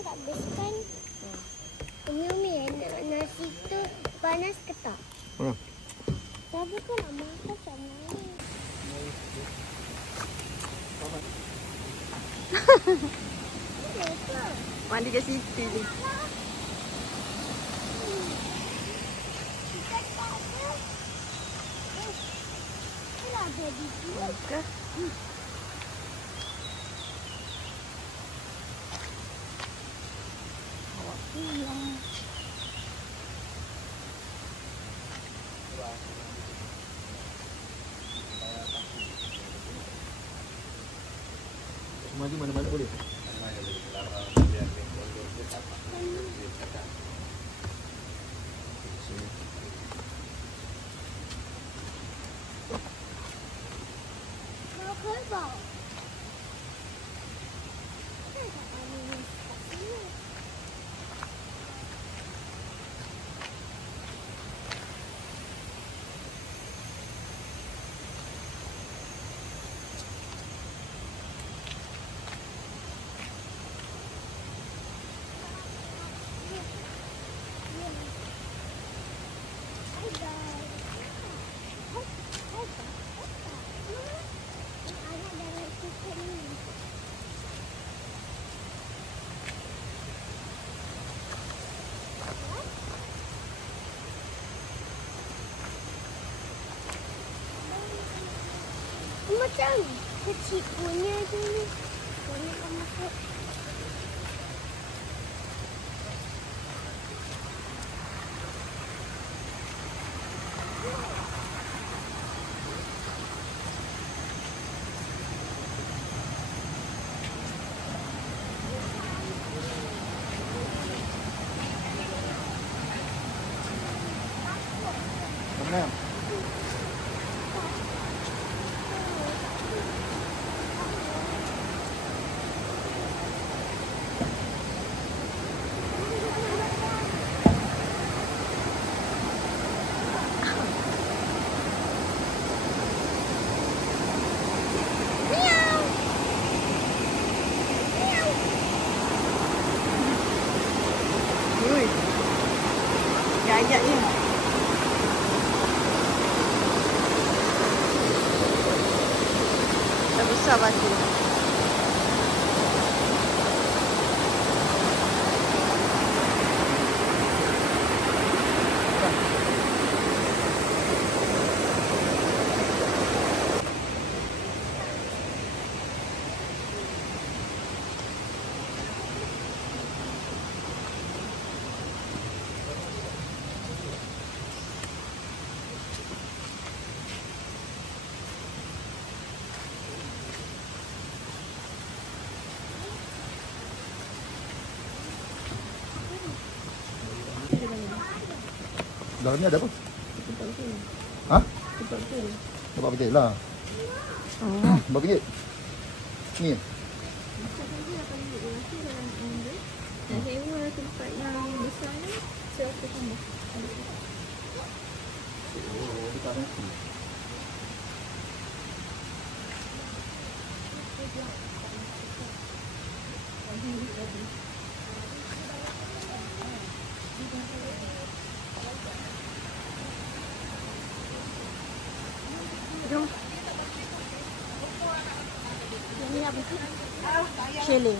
tak habiskan. Umi, nasi tu panas ke tak? Panas. Tapi kau nak masak macam mana? Mandi kat Siti ni. Kita tak ada. Kita ada di sini. Okey. Awak pulang. Maju mana-mana boleh. Kau kerbau. Kita tak boleh masuk sini. Macam kecil punya je ni. Boleh kau masuk. Mana? Ui. Gayat ni. Dah besar batu. Dalam ni ada apa? Ha? Tempat pijat lah. Oh. Tempat pijat. Ni. Yang sewa tempat yang besar ni, siapa sama? Jom. Yang ni apa sih? Chalet.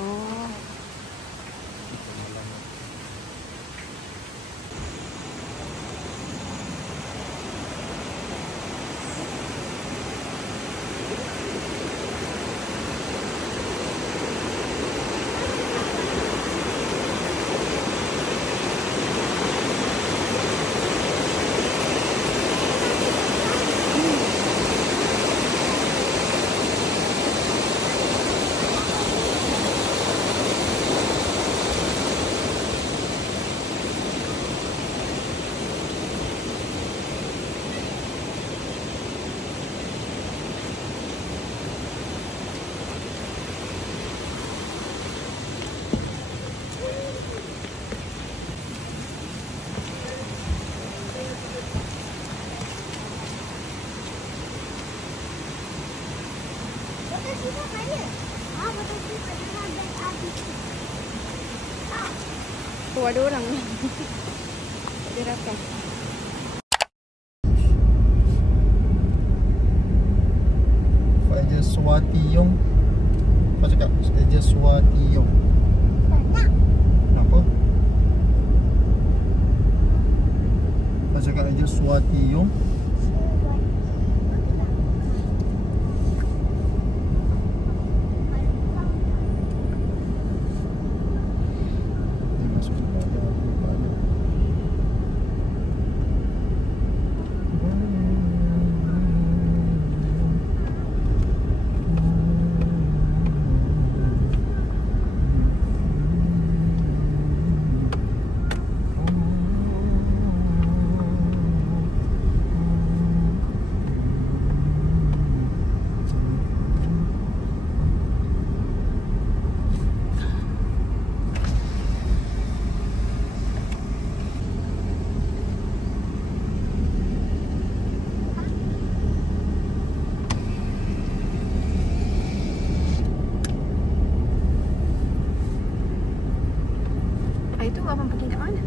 Oh. Kita sini kaya. Oh, ada orang ni. Ada rakan. Fajar Swatiyong. Apa cakap? Fajar Swatiyong. Kenapa? Apa cakap Fajar Swatiyong? Itu abang pergi kat mana?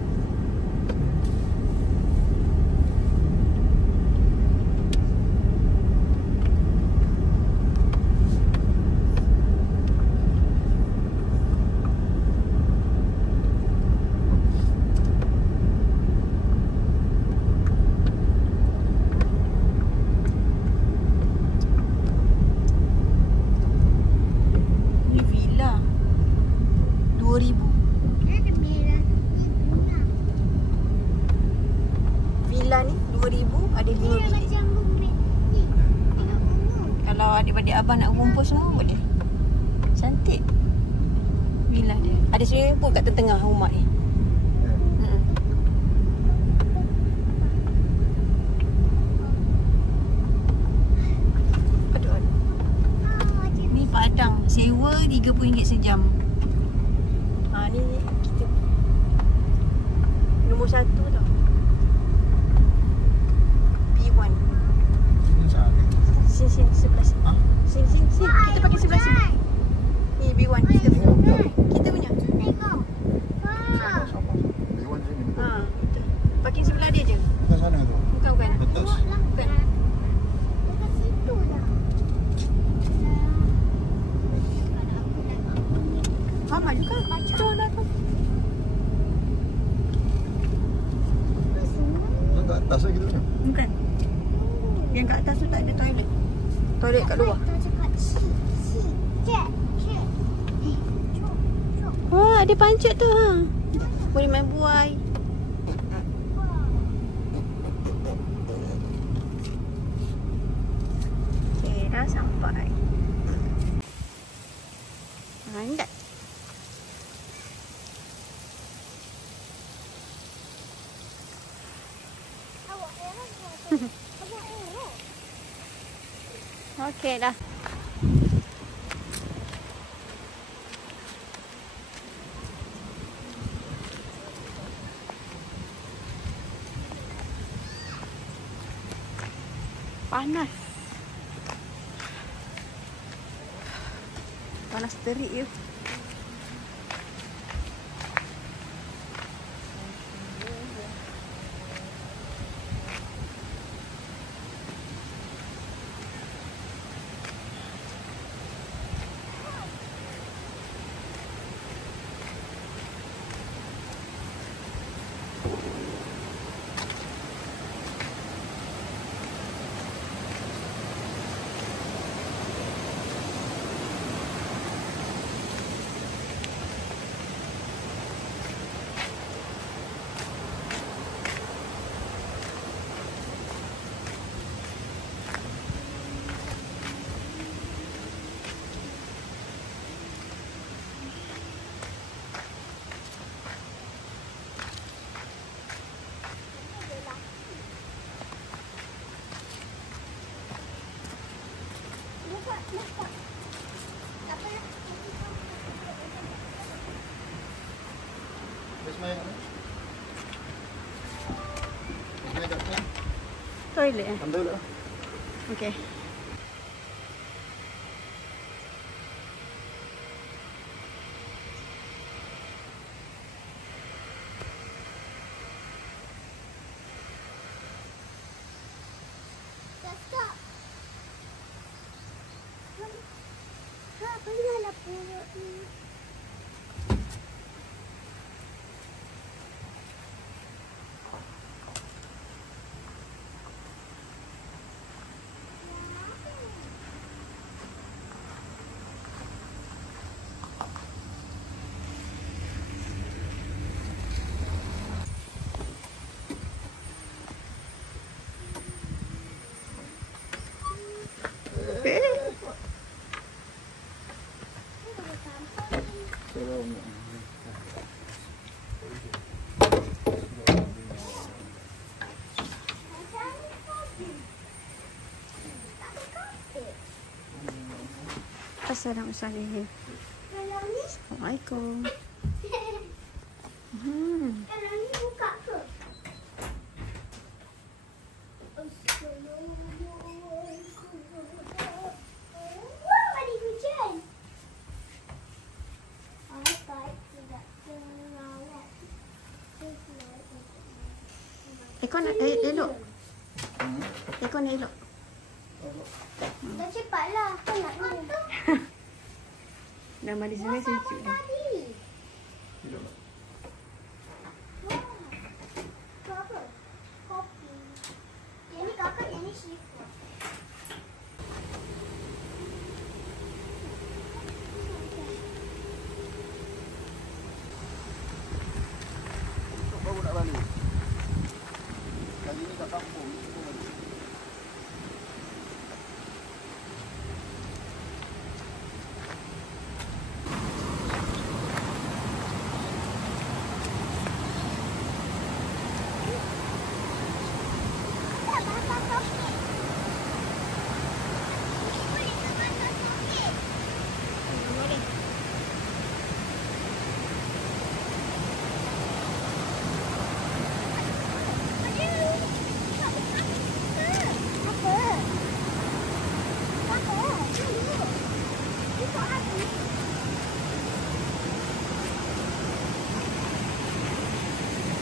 Ni villa 2000. Villa ni 2000, ada 5 bilik. Kalau adik-adik abang nak kumpul semua boleh. Cantik villa dia. Ada swimming pool kat tengah rumah ni. Aduh. Ni Padang, sewa RM30 sejam. Ni kita nombor 1 tau. B1. Sini sebelah sini. Sini. Kita pakai sebelah sini. Ni B1 kita punya. Kita punya. Betul. Parking sebelah dia je. Kat sana tu. Bukan. Betul. Bukan. Sama juga. Betul lah tu. Yang kat atas lah kita punya. Bukan. Yang kat atas tu tak ada toilet. Toilet kat luar. Wah, ada pancut tu. Boleh main buai. Okay, dah sampai. Landat. Okey dah. Panas. Panas terik je. Toilet eh? Ambil lah. Okey. Kak, pengalah perut ni. Assalamualaikum. Kalau ni, Assalamualaikum. kalau ni buka ke? Wah, ada hujan. Baik tidak terawat. Ekor nak elok. Ekor nak elok. Dah cepatlah. Kau nak ni. Nama di sini sejuk dah. Tadi. Hidup tak? Wah. Kau apa? Kopi. Yang ni kakak, yang ni Syifa. Baru nak balik. Kali ni kat kampung. Semua balik.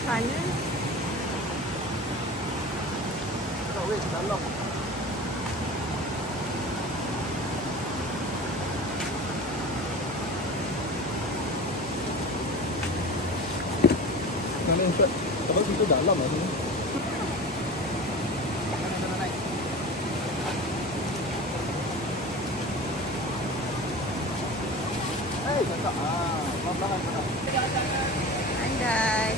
Sana. Tak weh, ke dalam. Sana Ustaz. Apa itu dalam lah ni? Eh, cakap. Pelan-pelan cakap. Andai.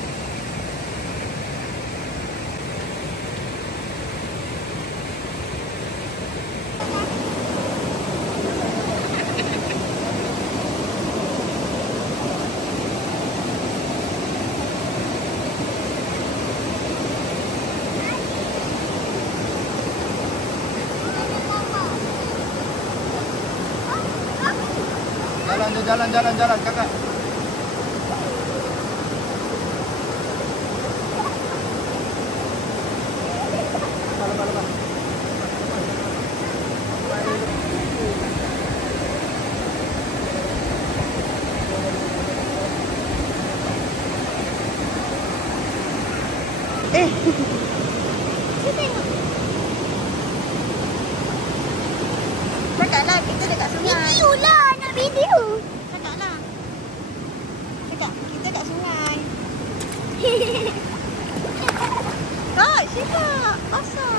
Jalan kakak. Lepas. Cakaplah kita dekat sungai. Video lah, nak video. Cakaplah. Cakap kita kat sungai. Kak, cakap. Pasal.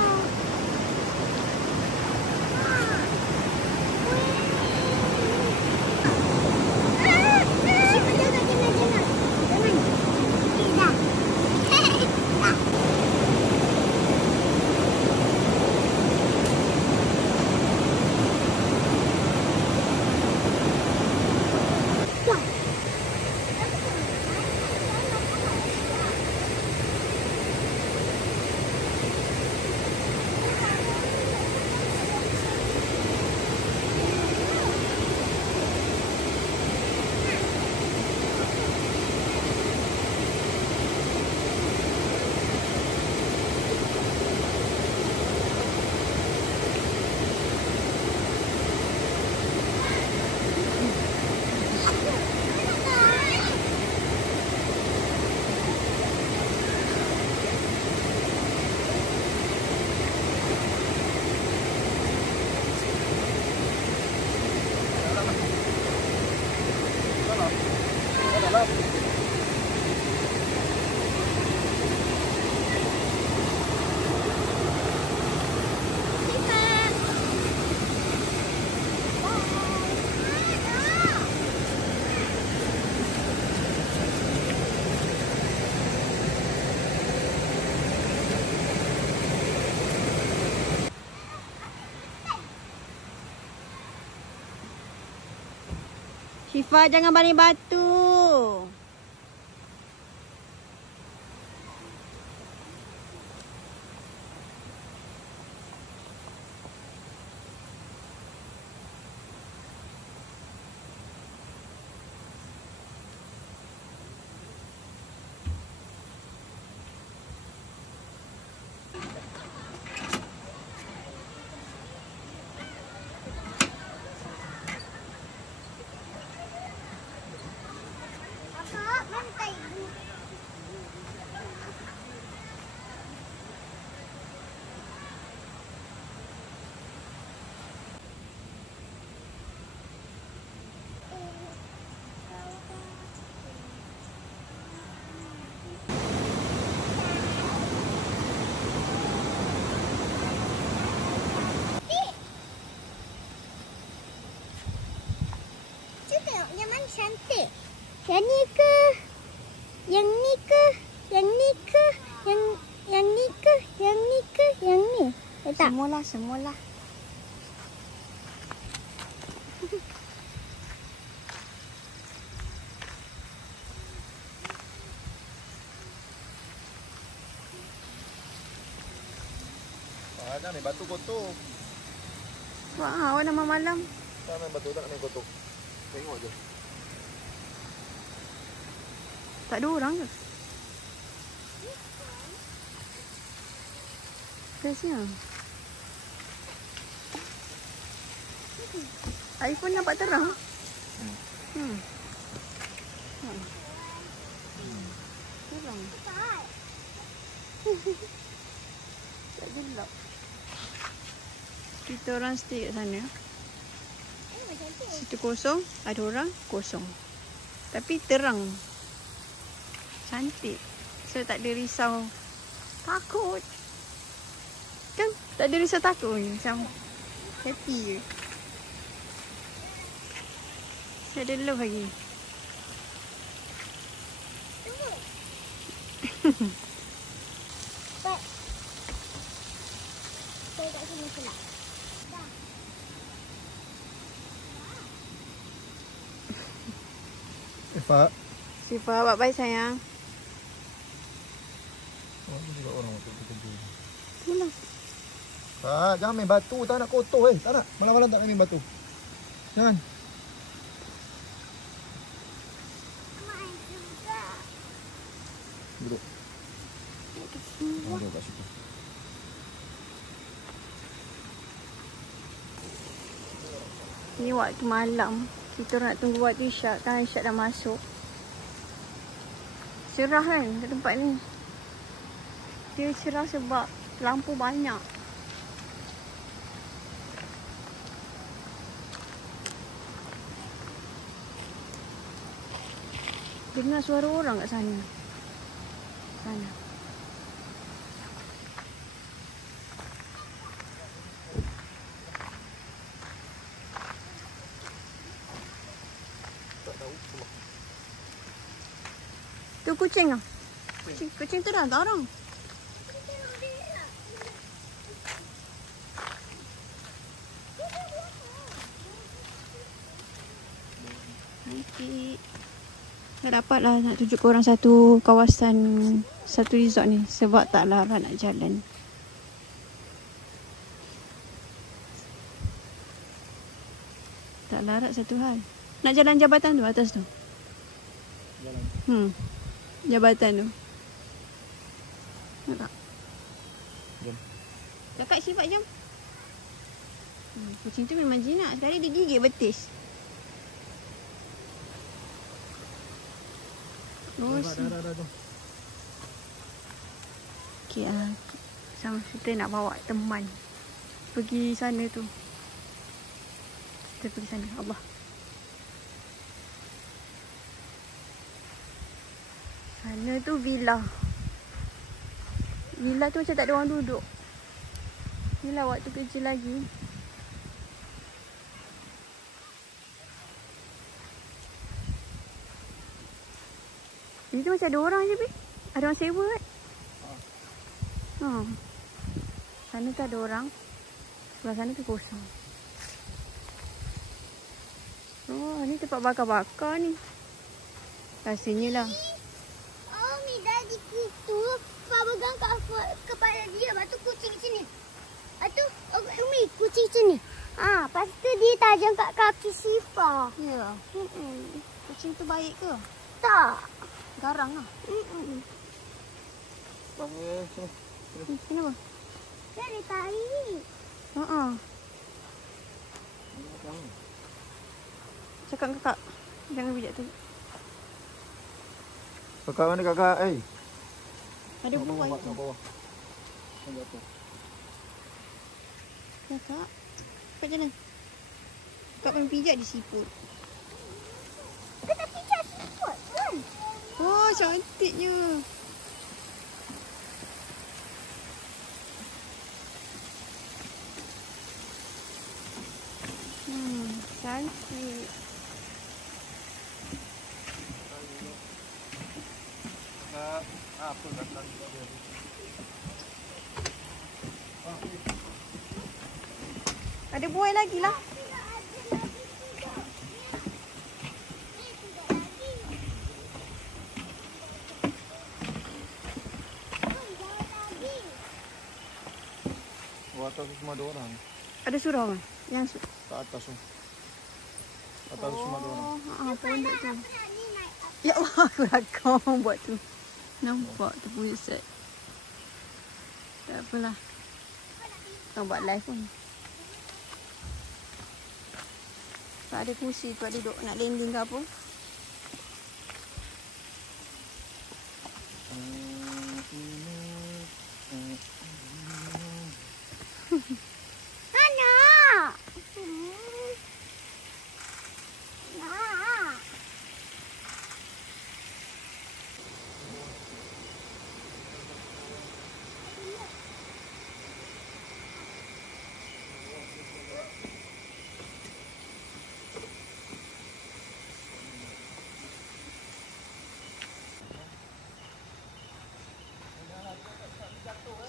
Syifa jangan baling batu. Kakak, mantai. Tengok yang mana cantik. Yang ni ke? Yang ni ke? Yang ni ke? Yang ni ke? Yang ni ke? Yang ni? Tak. Semualah. Jangan main batu kotor. Wah, awak nama malam. Jangan main batu, tak nak main kotor. Tengok je. Tak ada orang ke? Bestnya. iPhone nampak terang. Terang. Tak gelap. Kita orang stay kat sana. Situ kosong, ada orang, kosong. Tapi terang. Cantik. So tak ada risau takut. Kan? Tak ada risau takut ni. Macam happy je. Saya ada love lagi. Saya kat sini pula. Pak. Syifa, bye-bye sayang. Oh, ni juga orang untuk kerja. Itulah. Pak, jangan main batu. Tak nak kotor Tak nak. Malam-malam tak nak main batu. Jangan. Main juga. Duduk. Duduk kat situ. Ni waktu malam. Kita orang nak tunggu waktu isyak. Kan isyak dah masuk. Cerah kan kat tempat ni. Dia cerah sebab lampu banyak. Dengar suara orang kat sana. Sana. Tak tahu. Tu kucing ah. Kucing tu dah tak orang. Nanti tak dapatlah nak tunjuk korang satu kawasan, satu resort ni sebab tak larat nak jalan. Tak larat satu hal. Nak jalan jabatan tu atas tu. Jalan. Jabatan tu. Nak tak? Jom. Kakak sifat jom. Kucing tu memang jinak. Sekali dia gigit betis. Oh, Dah. okey sama kita nak bawa teman pergi sana tu. Kita pergi sana. Allah. Sana tu villa. Villa tu macam tak ada orang duduk. Villa waktu kerja lagi. Itu macam ada orang je, Bi. Ada orang sewa kan? Sana tu ada orang. Sebelah sana tu kosong. Oh, ni tempat bakar-bakar ni. Rasanya lah. Oh, mi daddy itu. Pak pegang kepala dia. Lepas tu kucing sini. Lepas tu, Umi kucing sini. Lepas tu dia tajam kat kaki Syifa. Ya. Kucing tu baik ke? Tak. Garang lah. Kenapa? Dia ada tahi. Cakap dengan kakak. Jangan bijak tu. Kakak mana kakak? Ada buah itu. bawah. Kakak. Kakak jalan. Kakak main pijak di siput. Kita pijak siput kan? Oh, cantiknya. Cantik. Apa kakak? Ada buah lagi lah. Atas semua ada orang. Ada surau kan? Yang Kat atas tu. Atas semua ada orang. pondok tu. Ya Allah, aku rakam buat tu. Nampak tu pusat. Tak apalah. Kita buat live pun. Tak ada kursi tu, duduk nak landing ke apa. Anak.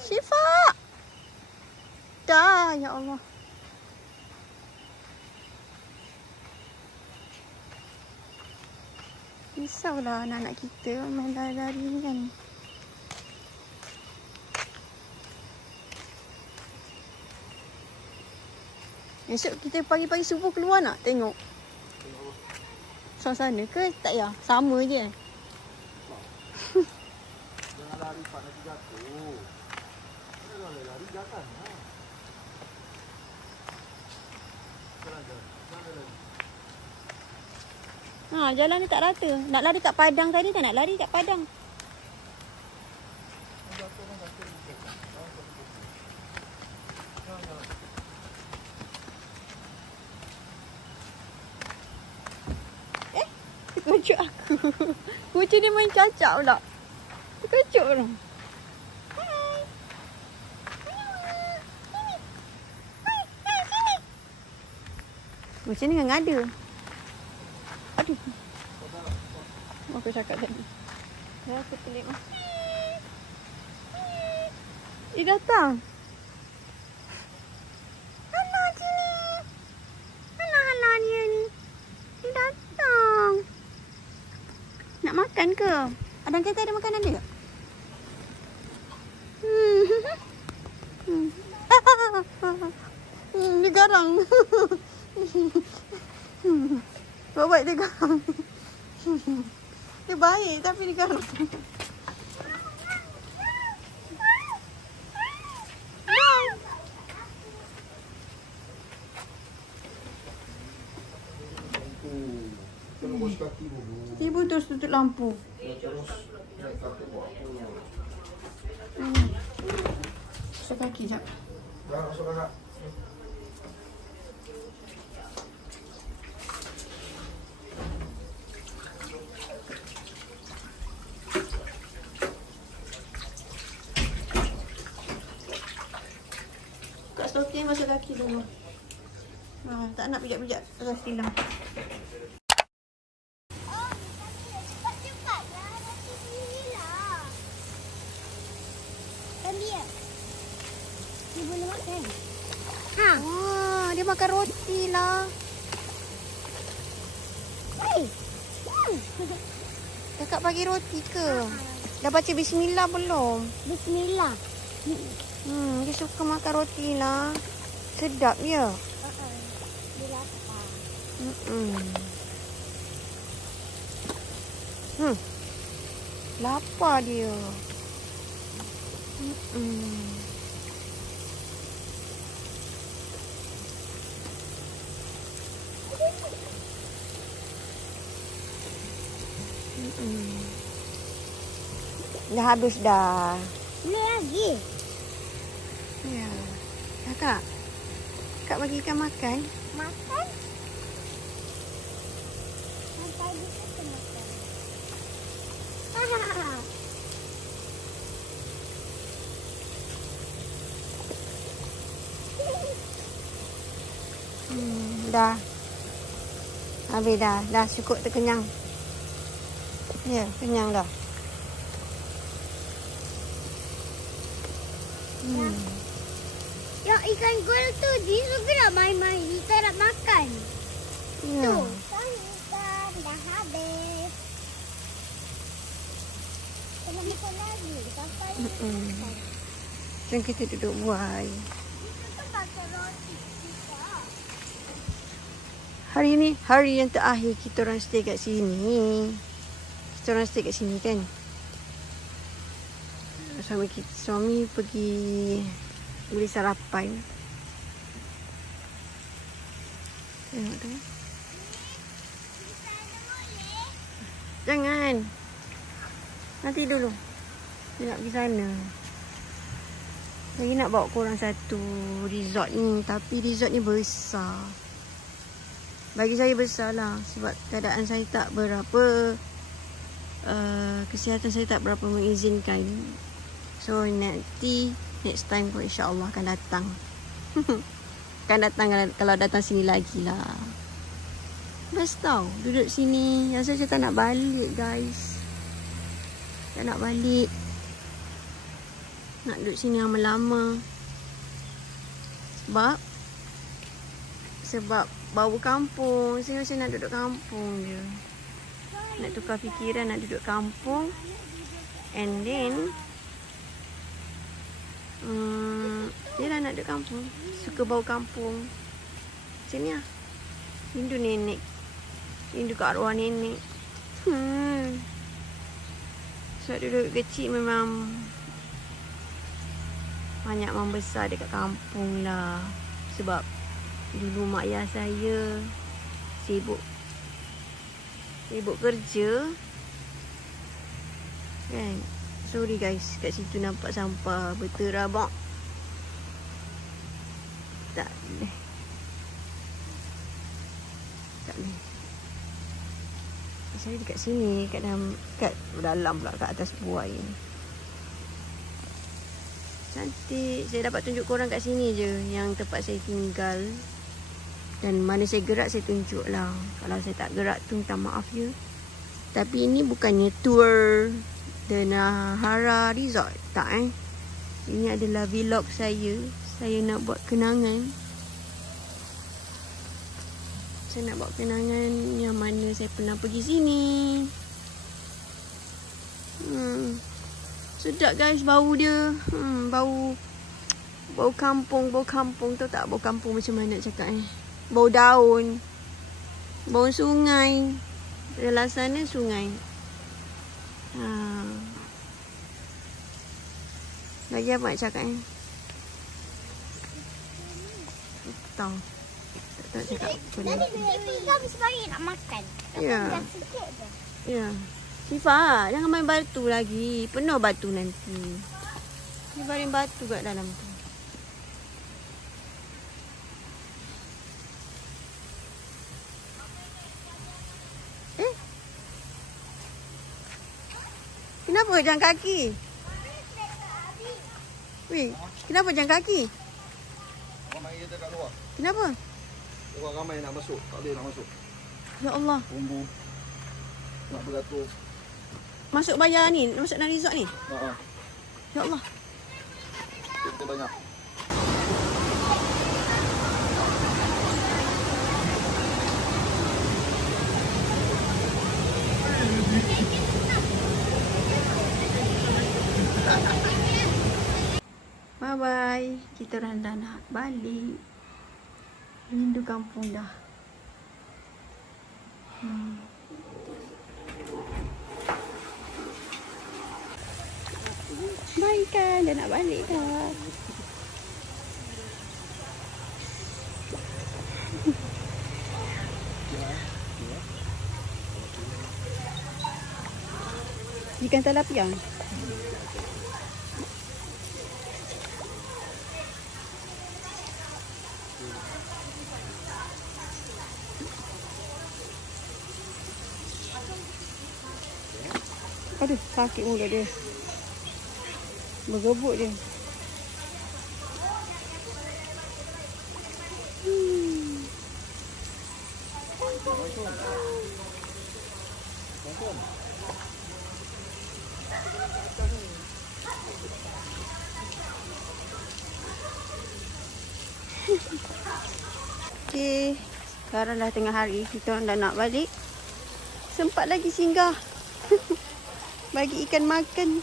Syifa! Dah, ya Allah. Risaulah anak-anak kita main lari-lari ni kan. Esok kita pagi-pagi subuh keluar nak tengok suasana ke? Tak ya, sama je. Jangan lari Pak, nanti jatuh. Jangan lari jangan. Jalan ni tak rata. Nak lari kat padang tadi tak nak lari kat padang. Terkejut aku. Kucing ni main cacak pula. Terkejut orang. Kucing ni ngada. Aduh. Aku cakap tadi. Dah aku pelik mah. Datang. Alah sini. Alah dia ni. Dia datang. Nak makan ke? Adang kata ada makanan dia? Dia garang. Baik dia garang. Dia baik tapi dia garang. Kena bos kaki dulu. Ibu terus tutup lampu. Terus naik kaki buat apa? Masuk kaki sekejap. Jangan masuk kakak. Kak Sophie masuk kaki dulu. Tak nak pijak-pijak atas tilam. Dia boleh makan. Wah, dia makan roti lah. Kakak bagi roti ke? Dah baca bismillah belum? Bismillah. Dia suka makan roti lah. Sedap ya? Dia lapar. Lapar dia. Dah habis dah. Belum lagi. Ya. Kakak. Kakak bagi ikan makan. Makan. Sampai bisa makan. Dah. Habis dah. Dah cukup terkenyang. Ya, kenyang dah. Yang ikan gol tu dia suka nak main-main. Dia tak nak makan. Ya. Tu. Kan ikan dah habis. Kena makan lagi. Sampai makan. Jom kita duduk buai. Kita tu makan roti kita. Hari ni hari yang terakhir kita orang stay kat sini. Kita orang stay kat sini kan. Suami pergi beli sarapan. Tengok tu. Jangan. Nanti dulu. Dia nak pergi sana. Lagi nak bawa korang satu resort ni. Tapi resort ni besar. Bagi saya besar lah. Sebab keadaan saya tak berapa. Kesihatan saya tak berapa mengizinkan. So nanti next time pun insyaAllah akan datang. Akan datang kalau datang sini lagi lah. Best tau. Duduk sini. Rasa macam tak nak balik guys. Tak nak balik. Nak duduk sini lama-lama. Sebab bau kampung. Saya macam nak duduk kampung je. Nak tukar fikiran nak duduk kampung. And then yelah nak duduk kampung. Suka bau kampung. Macam ni lah. Rindu nenek. Rindu kat arwah nenek. Sebab duduk kecil memang banyak membesar dekat kampung lah. Sebab dulu mak ayah saya sibuk kerja kan. Sorry guys, kat situ nampak sampah berterabak. Tak boleh. Saya dekat sini, kat dalam pula, kat atas buai ni. Cantik. Saya dapat tunjuk korang kat sini je yang tempat saya tinggal. Dan mana saya gerak saya tunjuk lah. Kalau saya tak gerak tu minta maaf ya. Tapi ini bukannya tour The Nahara Resort. Tak Ini adalah vlog saya. Saya nak buat kenangan. Saya nak buat kenangan yang mana saya pernah pergi sini. Sedap guys bau dia. Bau kampung. Bau kampung. Tahu tak bau kampung macam mana nak cakap Bau daun. Bau sungai. Dalam sana sungai. Lagi apa nak cakap tahu. Tak cakap apa ni. Jadi dia pegang sebagai nak makan. Ya. Sikit je. Ya. Syifa, jangan main batu lagi. Penuh batu nanti. Dia baring batu kat dalam tu. Kenapa jalan kaki? Weh, kenapa jalan kaki? Ramai kita kat luar. Kenapa? Orang ramai nak masuk. Tak boleh nak masuk. Ya Allah. Bumbu. Nak beratur. Masuk bayar ni? Masuk dalam resort ni? Ya Allah. Kita banyak. Bye. Kita orang dah nak balik. Rindu kampung dah. Bye kan, dah nak balik dah. Ikan tilapia. Aduh, sakit mulut dia. Bergebuk dia. Okey, sekarang dah tengah hari, kita orang dah nak balik. Sempat lagi singgah bagi ikan makan.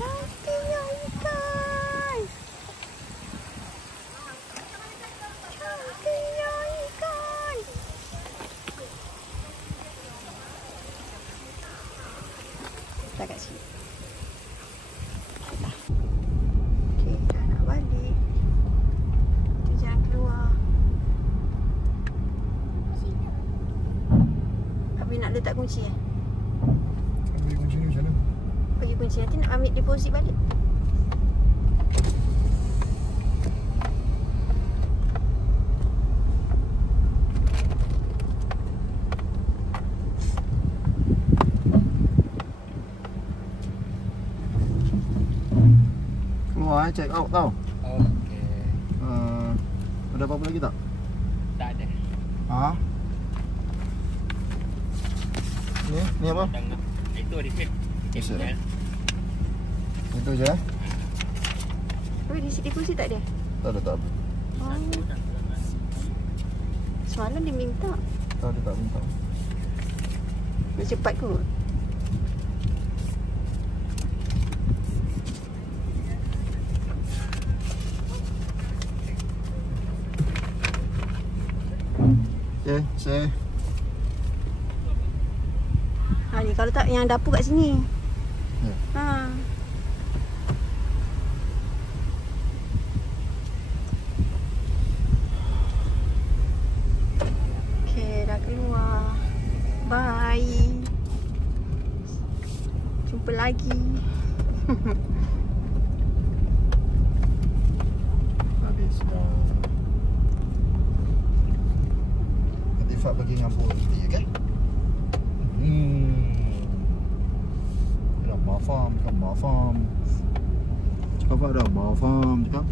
Cantiknya ikan. Cantiknya ikan. Kita kat sini. Okey, dah nak balik. Kita jangan keluar. Habis nak letak kunci eh? Bagi kunci ni macam mana? Bagi kunci, nanti nak ambil deposit balik. Keluar check out tau. Okey. Ada apa-apa lagi tak? Tak ada. Ha? Ni apa? Tengah. Itu receipt. Receipt. Email. Itu je eh? Oh, di sini deposit tak ada? Tak ada, tak ada. Oh. Semalam dia minta. Tak ada, tak minta. Dia cepat kot. Okay, say. Ha ni kalau tak yang dapur kat sini. Ya. Ha. Okey, dah keluar. Bye. Jumpa lagi. Habis dah. Nanti Fat bagi ngabur nanti, okay? Dah mafam, kan mafam. Cakap Fat dah mafam, cakap.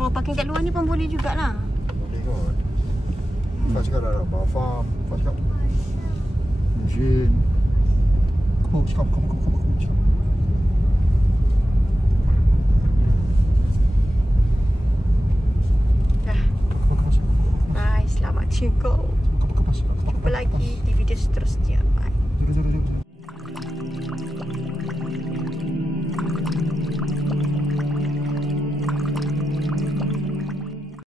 Oh, parking kat luar ni pun boleh jugalah. Boleh kot. Fat cakap dah mafam. Fat cakap machine. Kamu cakap, kamu cakap. Dah. Bye, selamat tinggal. Jumpa lagi di video seterusnya. Bye. Jom.